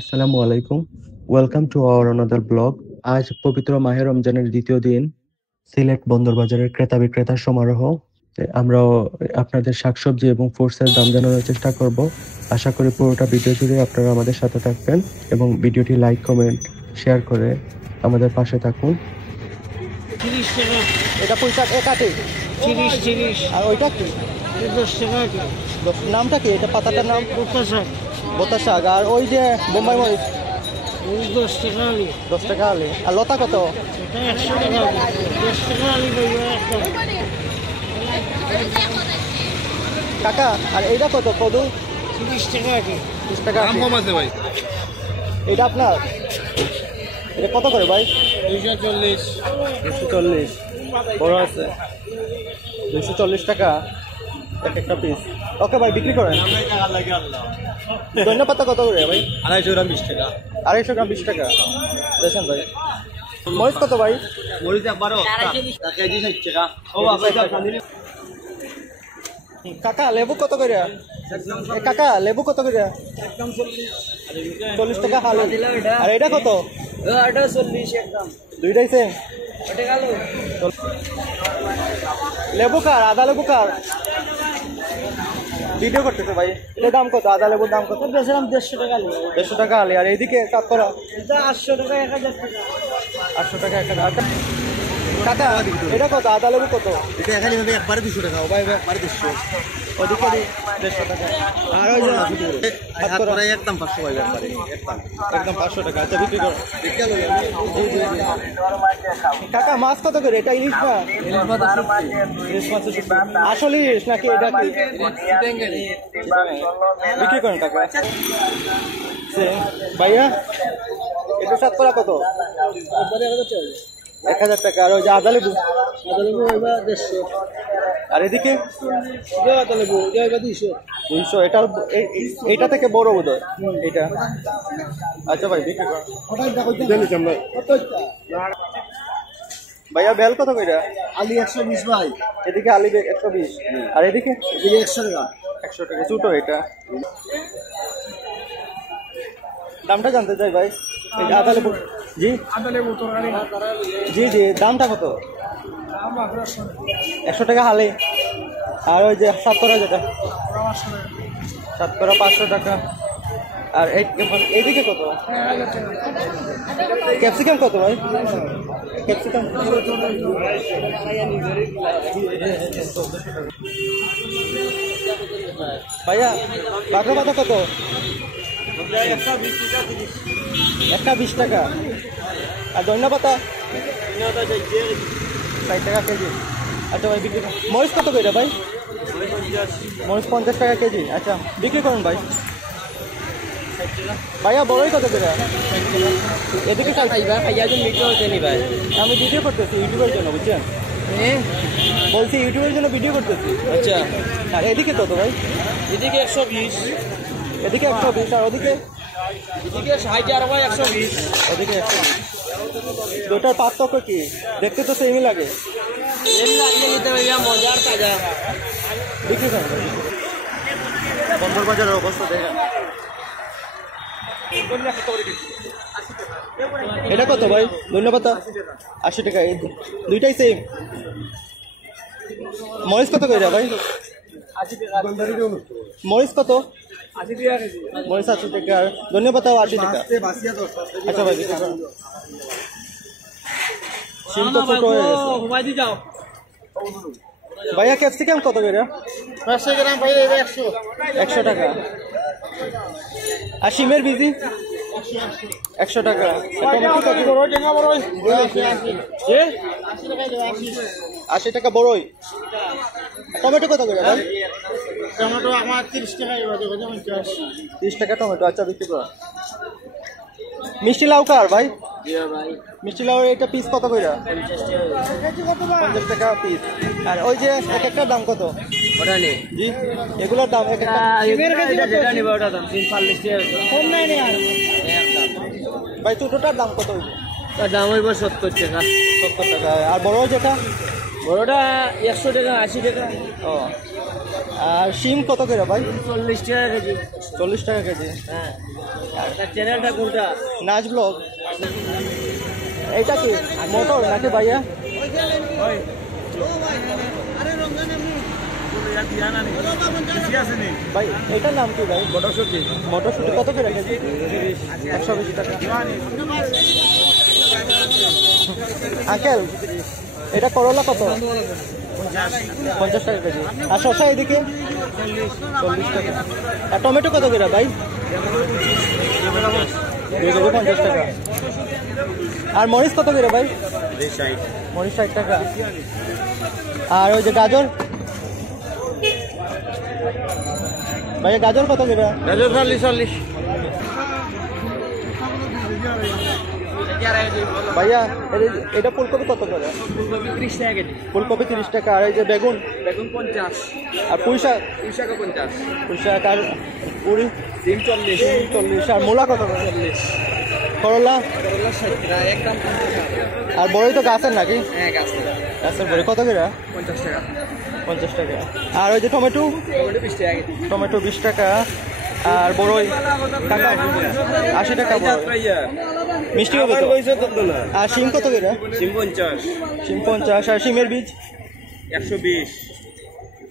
আসসালামু আলাইকুম। Welcome to our অনাদার blog. আজ পবিত্র মাহে রমজানের দ্বিতীয় দিন, সিলেট বন্দর বাজারের ক্রেতা বিক্রেতার সমারোহ। আমরাও আপনাদের শাকসবজি এবং ফ্রুটসের দাম জানানোর চেষ্টা করব। আশা করি পুরোটা ভিডিও জুড়ে আপনারা আমাদের সাথে থাকবেন এবং ভিডিওটি লাইক, কমেন্ট, শেয়ার করে আমাদের পাশে থাকুন। 30 টাকা। এটা পুঁইশাক একাটি, 30 আর ওইটা কি? 10 টাকা কি? নামটা কি? এটা পাতাটার নাম পঞ্চাশ। বোতা শাক। আর ওই যে বোম্বাই মরিচ, ওই 10 টাকা আলি। 10 টাকা আলি। আর লতা কত? এটা 100 টাকা আলি। 10 টাকা আলি পাইবে একদম। কাকা, আর এইটা কত? কদু 30 টাকা কি? 30 টাকা। দাম কম আছে ভাই। এটা আপনার? এটা কত করে ভাই? 240। 240 বড় আছে, 240 টাকা এক একটা পিস। ওকে ভাই, বিক্রি করেন। ধন্যপাতা কত করে ভাই? 250 গ্রাম 20 টাকা। 250 গ্রাম 20 টাকা। দেখেন ভাই। মরিচ কত ভাই? মরিচ একবারও কেজি 60 টাকা। ও বাবা, কাকা লেবু কত করে? কাকা লেবু কত করে? 40 টাকা হালি। আর এটা কত? এটা 40 একদম। দুইটাই সেম। এটা গেল। লেবু কার? আদা লেবু কার? ভিডিও করতেছে ভাই। এটার দাম কত? আদা লেবুর দাম কত? বেচলাম 150 টাকা আলি। 150 টাকা আলি। আর এইদিকে কাকরা এটা 800 টাকা 1000 টাকা। 800 টাকা এক হাজার। কাকা এটা কত? আদা লেবু কত? এটা এখানে ভাবে একবারে 200 টাকা। ও ভাই একবারে 200। ওদিকে 150 টাকা। আর ওই যে হাত করাই একদম 500 ভাই একবারে। একদম 500 টাকা। আচ্ছা, বিক্রি করো। ঠিক গেল। কাকা মাছ কত করে? এটা ইলিশ না? ইলিশ মাছ আসলে ইলিশ নাকি এটা কি? বিক্রি করেন টাকা। ভাইয়া এটা সাতকরা কত? 1000 টাকা। আর ওই যে আদা লেবু? আদা লেবু হইবা 150। আর এদিকে আদা লেবু হইবা 200। 200। এটা এইটা থেকে বড় বোধ হয় এটা। আচ্ছা ভাই, বিক্রি করেন। ভাইয়া বেল কত কইরা? আলি 120 ভাই। এদিকে আলি 120। আর এদিকে এদিকে 100 টাকা। 100 টাকা। ছোটো এটা। দামটা জানতে চাই ভাই। এই যে আদা লেবু। জি আদা লেবু তরকারি। জি জি, দামটা কত? 100 টাকা হালি। আর ওই যে সাতকরা যেটা? সাতকরা 500 টাকা। আর এইদিকে কত? ক্যাপসিকাম কত ভাই? ক্যাপসিকাম ভাইয়া বাঘা পাতা কত? একটা 20 টাকা। আর ধনিয়া পাতা 60 টাকা কেজি। আচ্ছা ভাই, বিক্রি করুন। মরিচ কত করে ভাই? মরিচ 50 টাকা কেজি। আচ্ছা, বিক্রি করুন ভাই। ভাইয়া বড়ই কত করে? এদিকে আমি ভিডিও করতেছি ইউটিউবের জন্য, বুঝছেন? বলছি ইউটিউবের জন্য ভিডিও করতেছি। আচ্ছা, আর এদিকে কত ভাই? এদিকে 120। এদিকে 120। আর ওদিকে? এদিকে 60 আর ভাই 120। ওদিকে 120। দুটার পার্থক্য কি? দেখতে তো সেমই লাগে। এমনি লাগলে নিতে ভাইয়া মজার তাজা। বিক্রি করেন ভাই। বন্দর বাজারের অবস্থা দেখেন। এটা কত ভাই? ধন্যবাদ। 80 টাকা। এই দুইটাই সেম। মরিচ কত করে ভাই? 80 টাকা। মরিচ কত? 80 টাকা কেজি। মরিচ 80 টাকা। আর ধন্যবাদ 80 টাকা। আচ্ছা ভাই, বিক্রি করেন। সিম তো ছোট হয়ে গেছে। ঘুমাই দি যাও। ভাইয়া ক্যাপসিকাম কত করে? 500 গ্রাম ভাই 100। 100 টাকা। আর সিমের বিজি 100 টাকা। টমেটো কত? 80 টাকা বড়ই। টমেটো কত করে ভাই? টমেটো আমার 30 টাকা এবারে 50। 30 টাকা টমেটো। আচ্ছা, বিক্রি করা। মিষ্টি লাউ কার ভাই? ভাই মিষ্টি লাউ এটা পিস কত করে? 50 টাকা পিস। আর ওই যে এক একটা দাম কত? ওটা নেই। জি, এগুলোর দাম এক একটা। যেটা নিবে ওটা দাম 40 টাকা। কম নাই রে আর। ভাই ছোটটার দাম কত হইব? তার দাম হইব 70 টাকা। 70 টাকা। আর বড় যেটা? বড়টা 100 টাকা 80 টাকা। ও আর শিম কত করে ভাই? 40 টাকা কেজি। 40 টাকা কেজি। হ্যাঁ। আর তার চ্যানেলটা কোনটা? নাচ ব্লগ। এটা কি মোটর নাকি ভাইয়া? ভাই এটার নাম কি ভাই? মটরশুঁটি। মটরশুঁটি কত করে কেজি? 120 টাকা। আঙ্কেল এটা করলা কত? 50 টাকা কেজি। আর শসা এদিকে 40 টাকা। আর টমেটো কত করে ভাই? 2 কেজি 50 টাকা। আর মরিচ কত করে ভাই? মরিচ 60 টাকা। আর ওই যে গাজর ভাইয়া, গাজর কত করে? গাজর 40। ভাইয়া এটা ফুলকপি কত করে? ফুলকপি 30 টাকা কেজি। ফুলকপি 30 টাকা। আর এই যে বেগুন? বেগুন 50। আর পুঁই শাক? পুঁই শাকও 50। পুঁই শাক আর পুরি ডিম 40। 40। আর মূলা কত করে? 40। করলা? করলা 60 টাকা, একদম 50 টাকা। আর বড়ই তো গাছের নাকি? হ্যাঁ, গাছ থেকে। গাছের বড়ি কত করে? 50 টাকা। 50 টাকা। আর ওই যে টমেটো? টমেটো 20 টাকা কেজি। টমেটো 20 টাকা। আর বড়ই টাকা 80 টাকা বড়ই। মিষ্টি হবে তো? আর শিম কত করে? সিম 50। শিম 50। আর শিমের বীজ? 120।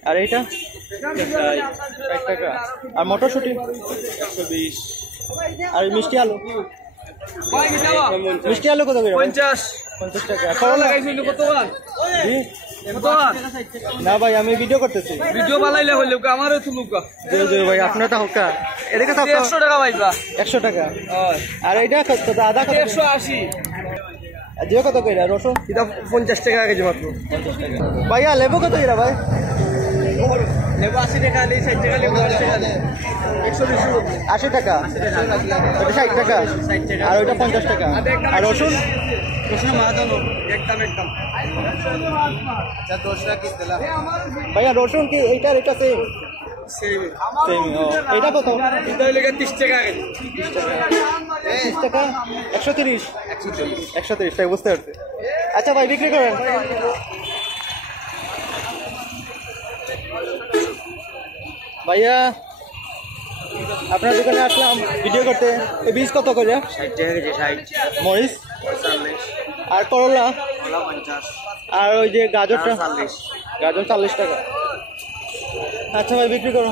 আর এইটা 60 টাকা। আর মটরশুঁটি? 120। আর মিষ্টি আলু? মিষ্টি আলু কত করে? 50। 50 টাকা। করলা? জি? না ভাই, আমি ভিডিও করতেছি। ভিডিও বানাইলে হইলো আমারও তুলুকা। জি ভাই, আপনার তো হোকা। এদিকে 100 টাকা পাইবা। 100 টাকা। আর এইটা কত? আদা কত? 180। আর জিও কত করে? রসুন? এটা 50 টাকা কেজি মাত্র। 50 টাকা। ভাইয়া লেবু কত করে ভাই? লেবু 80 টাকা, 60 টাকা লেবু 80 টাকা। 80 টাকা। ওটা 60 টাকা। আর ওইটা 50 টাকা। আর রসুন? একদম। আচ্ছা 10 টাকা কিনতে দিলাম। ভাইয়া রসুন কি এইটার এটা সেম? সেম। এটা কত? এটা হইলো 30 টাকা কেজি। 30 টাকা। 130। 130 টাকা, বুঝতে পারছি। আচ্ছা ভাই, বিক্রি করেন। ভাইয়া আপনার দোকানে আসলাম ভিডিও করতে। এই বীজ কত করে? 60 টাকা কেজি। 60। মরিচ? 40। আর করলা? কলা 50। আর ওই যে গাজরটা? 40। গাজর 40 টাকা। আচ্ছা ভাই, বিক্রি করো।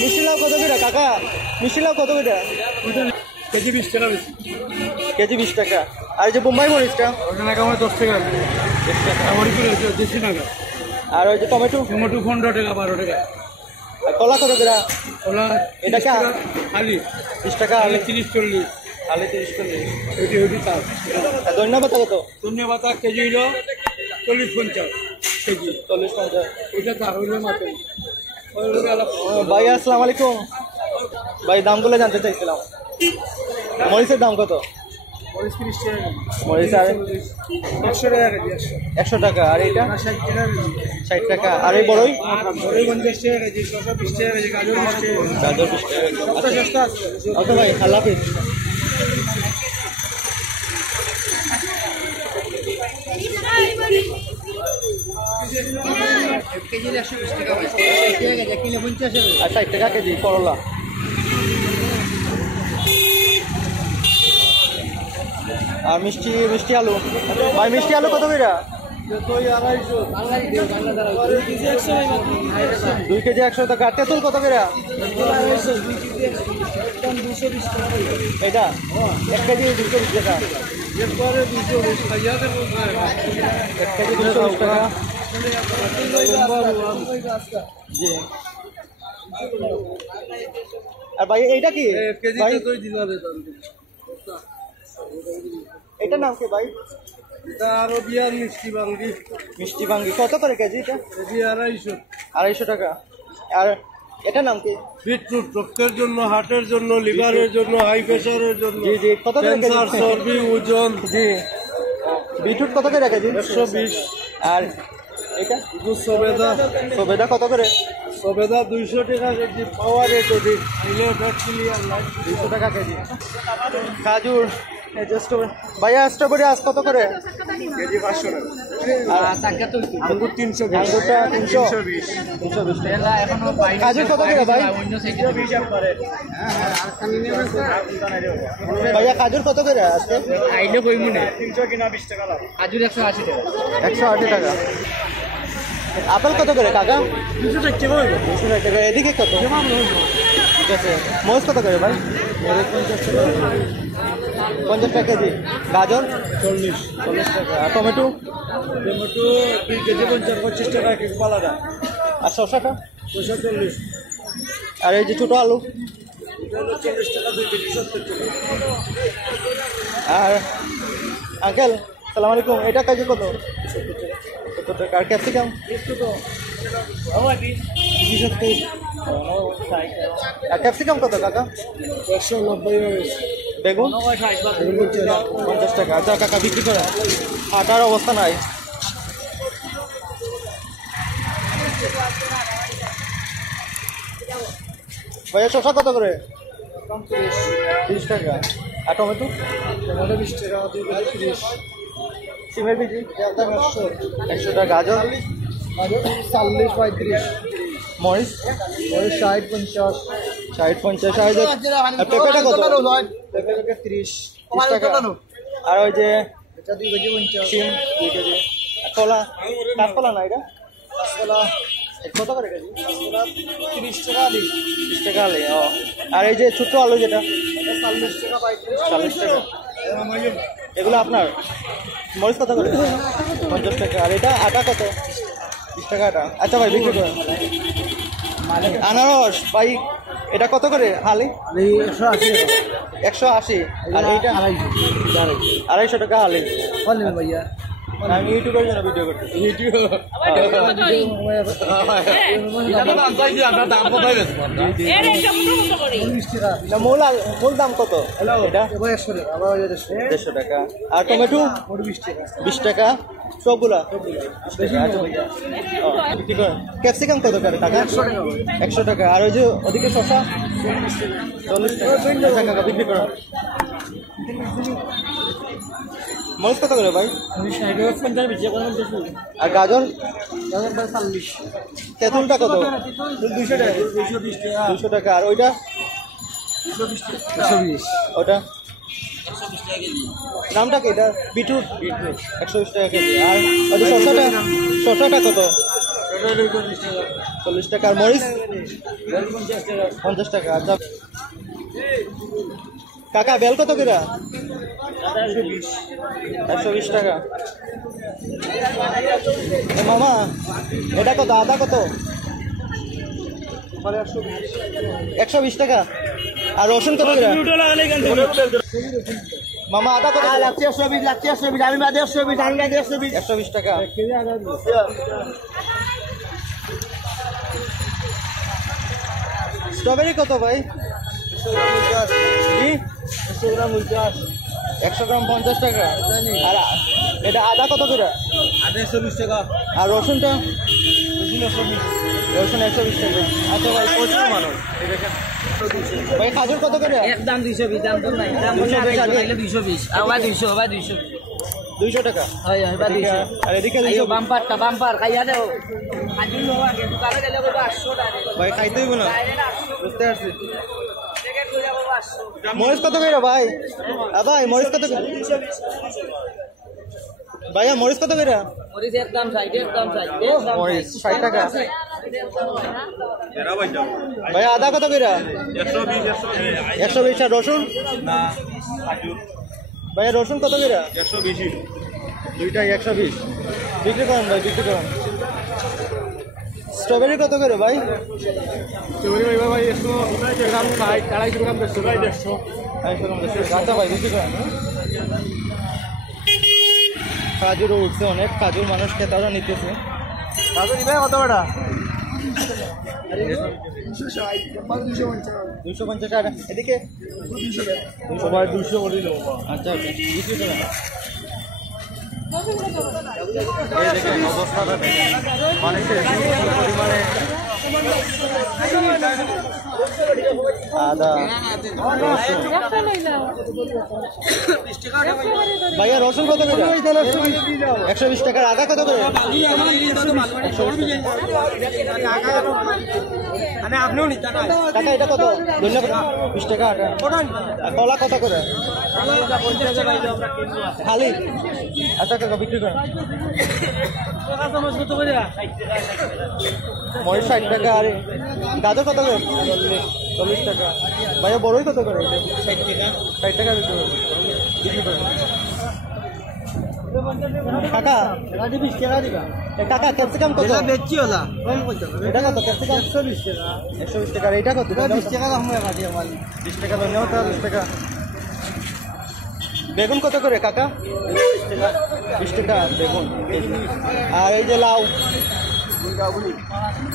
মিষ্টি লাউ কত করে কাকা? মিষ্টি লাউ কত করে? কেজি 20 টাকা বেশি। কেজি 20 টাকা। আর এই যে বোম্বাই মরিচটা? ওখানে কামাই 10 টাকা। 10 টাকা। দেশি টাকা। আর ওই যে টমেটো? টমেটো 15 টাকা, 12 টাকা। আর কলা কত করে? কলা এটা কা? আলি 20 টাকা। আলু 30-40। আলু 30-40। ওইটি তার। আর ধন্যবাদ কত? ধন্যবাদ কেজি হইল 40-50 কেজি। 40-50। ওইটা তার হইলো মাত্র। ভাই আসসালামু আলাইকুম। ভাই দামগুলো জানতে চাইছিলাম। মরিচের দাম কত? 30 টাকা। মরিচ আর 100 টাকা কেজি। 100 টাকা। আর এইটা 60 টাকা কেজি। 60 টাকা। আর এই বড়ই? বড়ই 50 টাকা কেজি। শসা 20 টাকা কেজি। গাজর 20 টাকা। গাজর 20 টাকা। সবটা সস্তা আছে। ওকে ভাই, আল্লাহ হাফিজ। কেজি 120 টাকা ভাই। 1 কিলো 50 টাকা। আর 60 টাকা কেজি করলা। আর মিষ্টি আলু ভাই, মিষ্টি আলু কত করে? 2 কেজি 100 টাকা। তেঁতুল কত করে? এটা 1 কেজি 220 টাকা। 1 কেজি 220 টাকা। জি। আর ভাই এইটা কি ভাই? এটার নাম কি ভাই? আরবিয়ান মিষ্টি বাঙ্গি। মিষ্টি ভাঙ্গি কত করে কেজি? এটা কেজি 250। 250 টাকা। আর এটার নাম কি? বিটরুট রক্তের জন্য, হার্টের জন্য, লিভারের জন্য, হাই প্রেসারের জন্য। জি জি, কত করে কেজি? ক্যান্সার, চর্বি, ওজন। জি। বিটরুট কত করে কেজি? 120। আর এটা সবেদা কত করে? সবেদা 200 টাকা কেজি। পাওয়ার রেট অধিক। 200 টাকা কেজি। খাজুর ভাইয়া, স্ট্রবেরি আজ কত করে? কেজি 500 টাকা। আঙ্গুর 320 আঙ্গুরটা 320 কাজুর কত করে ভাই? ভাইয়া কাজুর কত করে আজকে? আইলে কই মনে 300 কিনা 20 টাকা লাভ আজুর 180 টাকা 180 টাকা। আপেল কত করে কাকা? 200 টাকা কই 200 টাকা। এদিকে কত? ঠিক আছে। মরিচ কত করে ভাই? 50 টাকা কেজি। গাজর 40 টাকা। আর টমেটো? টমেটো 2 কেজি 25 টাকা এক পালাটা। আর শসাটা? 40 আর এই যে ছোট আলু? 40 টাকা 2 কেজি 70 টাকা। আর আঙ্কেল সালাম আলাইকুম, এটা কেজি কত? 70 টাকা। আর ক্যাপসিকাম? আর ক্যাপসিকাম কত কাকা? 190 বেগুন? 50 টাকা। আচ্ছা কাকা বিক্রি করে হাঁটার অবস্থা নাই। ভাইয়া শসা কত করে? 30 টাকা। আর টমেটো? 20 টাকা 2 কেজি 30 সিমের বিজি? 100 টাকা। গাজর? 40 35 মরিচ? 60 50 60 50। আর পেঁপেটা কত? 30 30 টাকা। আর ওই যে এটা 2 কেজি 50 সিম 2 কেজি। আর কলা? কাঁচকলা না এটা? কত করে কেজি? 30 টাকা দিই 30 টাকা আলে। ও আর এই যে ছোট্ট আলু যেটা? 40 টাকা 40 টাকা। এগুলো আপনার? মরিচ কত করে? 50 টাকা। আর এটা আটা কত? 30 টাকা আটা। আচ্ছা ভাই বিক্রি করেন। আনারস ভাই এটা কত করে হালি? 180। আর এইটা 250 টাকা হালি। ভাইয়া আমি ইউটিউবের জন্য ভিডিও করতেছি। মূল দাম কত এটা? 150 টাকা। আর টমেটো 20 টাকা সবগুলা? ক্যাপসিকাম কত করে টাকা? 100 টাকা। আর ওই যে ওদিকে শসা 40 টাকা বিক্রি করা। মরিচ কত করে ভাই? আর গাজর? তেঁতুলটা কত? 200 টাকা 220 টাকা 200 টাকা। আর ওইটা? 120 ওটা নামটা কি এটা? বিটরুট 120 টাকা কেজি। আর ওই যে শসাটা কত? 40 টাকা। আর মরিচ 50 টাকা। আচ্ছা কাকা বেল কত করে? 120 টাকা। মামা এটা কত? আদা কত? 120 টাকা। আর রসুন কত করে? মামা আদা কত? লাগছে 120 আমি বাদে 120 আমি বাদে 120 120 টাকা। স্ট্রবেরি কত ভাই? 100 গ্রাম 50 টাকা। আর এটা আদা কত করে? 120 টাকা আর রসুনটা? রসুন 120 120 টাকা। আচ্ছা ভাই প্রচুর মানুষ ভাই। খাজুর কত করে? একদম 220 দাম তো নাই দাম বলে 220 আবার 200 আবার 200 200 টাকা। হয় আবার 200 আর এদিকে আইও 200। বাম্পার খাইয়া দাও আজি লো আগে দোকানে গেলে কইবা 800 টাকা ভাই খাইতে হইব না? বুঝতে পারছি। টিকেট কইরা কইবা 800 মরিচ কত করে ভাই? ভাই মরিচ কত করে? ভাইয়া মরিচ কত করে? মরিচ একদম চাই মরিচ 60 টাকা। ভাইয়া আদা কত করে? 120। আর রসুন? ভাইয়া রসুন কত করে? 120 দুইটাই 120। বিক্রি করেন ভাই বিক্রি করেন। স্ট্রবেরি কত করে ভাই? ভাই 100 গ্রাম 250 গ্রাম 150 ভাই 150 আচ্ছা ভাই বিক্রি করেন। কাজুরও উঠছে অনেক, কাজুর মানুষ ক্রেতারা নিতেছে। কাজু নিবে কত বেটা? 250 টাকা। এদিকে 200 করে দেবো আচ্ছা আচ্ছা বিক্রি করেন। এই দেখেন অবস্থাটা দেখেন, মানুষের পরিমাণে আদা ভাইয়া রসুন কত করে? 120 টাকার আদা কত করে? কাকা এটা কত? ধন্যবাদ। 20 টাকা আটা। আর কলা কত করে? খালি আচ্ছা কাকা বিক্রি করেন। মরিচ 60 টাকা। আর গাজর কত করে? 40 টাকা। ভাইয়া বড়ই কত করে? 60 টাকা বিক্রি করেন। কাকা কাকা ক্যাপসিকাম কত? এটা কত ক্যাপসিকাম? 120 টাকা। এটা কত? 20 টাকা। 20 টাকা ধন্যবাদ। 20 টাকা। বেগুন কত করে কাকা? 20 টাকা বেগুন। আর এই যে লাউ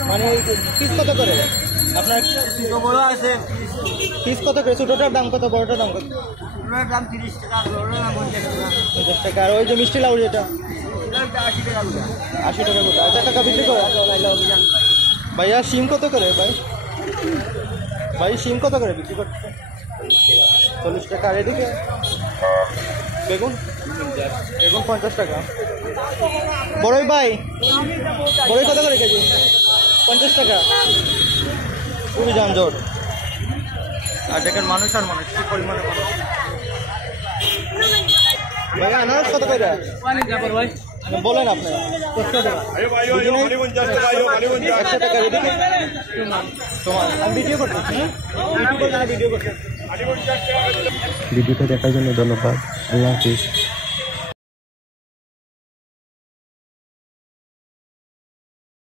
মানে পিস কত করে আপনার? বড় আছে পিস কত করে? ছোটটার দাম কত, বড়টার দাম কত? দাম 30 টাকা, 50 টাকা। আর ওই যে মিষ্টি লাউ যেটা 80 টাকা গোটা। আচ্ছা টাকা বিক্রি করে। ভাইয়া শিম কত করে? ভাই শিম কত করে বিক্রি করছে? 40 টাকা। আর এদিকে বেগুন 50 টাকা। বড়ই ভাই বড়ই কত করে কেজি? 50 টাকা। খুবই যানজট। আর দেখেন মানুষ আর মানুষ কি পরিমাণে মানুষ। ভাই আনারস কত করে? বলেন আপনি। 100 টাকা। 100 টাকা। এদিকে তোমার আমি ভিডিও করতেছি। ভিডিওটা দেখার জন্য ধন্যবাদ। আল্লাহ হাফিজ।